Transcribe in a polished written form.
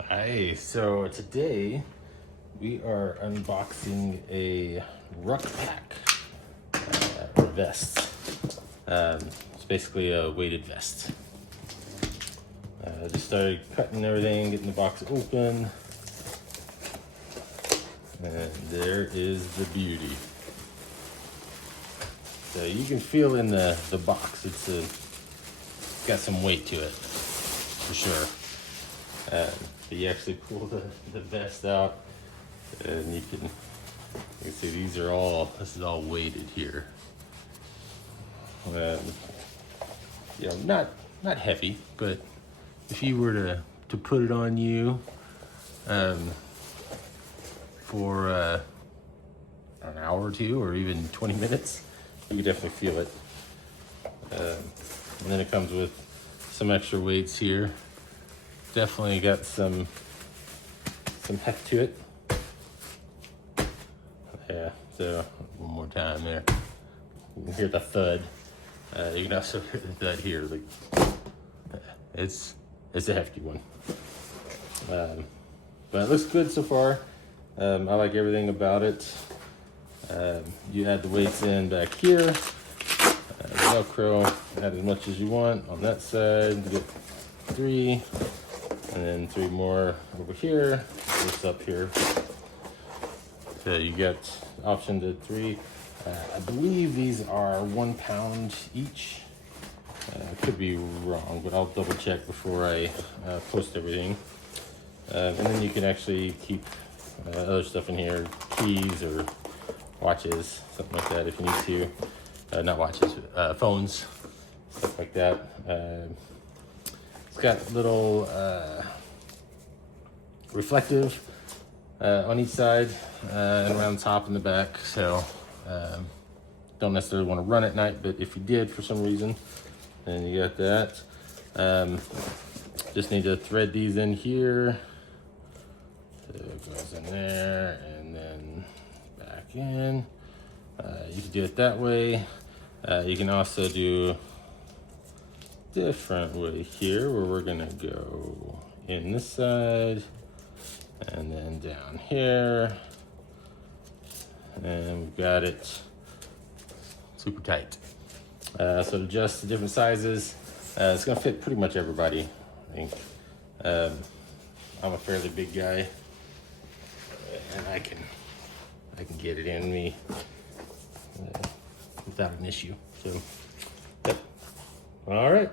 Hi, so today we are unboxing a Ruck Pack vest. It's basically a weighted vest. Just started cutting everything, getting the box open, and there is the beauty. So you can feel in the box, it's got some weight to it, for sure. But you actually pull the vest out, and you can see this is all weighted here. You know, not heavy, but if you were to put it on you for an hour or two, or even 20 minutes, you can definitely feel it. And then it comes with some extra weights here. Definitely got some heft to it. Yeah, so one more time there. You can hear the thud. You can also hear the thud here. Like, it's a hefty one. But it looks good so far. I like everything about it. You add the weights in back here. Velcro, add as much as you want on that side. You get 3. And then 3 more over here, this up here. So you get option to 3. I believe these are 1 pound each. I could be wrong, but I'll double check before I post everything. And then you can actually keep other stuff in here, keys or watches, something like that if you need to. Not watches, phones, stuff like that. It's got little reflective on each side and around the top and the back, so don't necessarily want to run at night, but if you did for some reason, then you got that. Just need to thread these in here. So it goes in there and then back in. You can do it that way. You can also do different way here, where we're gonna go in this side and then down here, and we've got it super tight. So to adjust the different sizes, it's gonna fit pretty much everybody, I think. I'm a fairly big guy, and I can get it in me without an issue. So, yep. All right.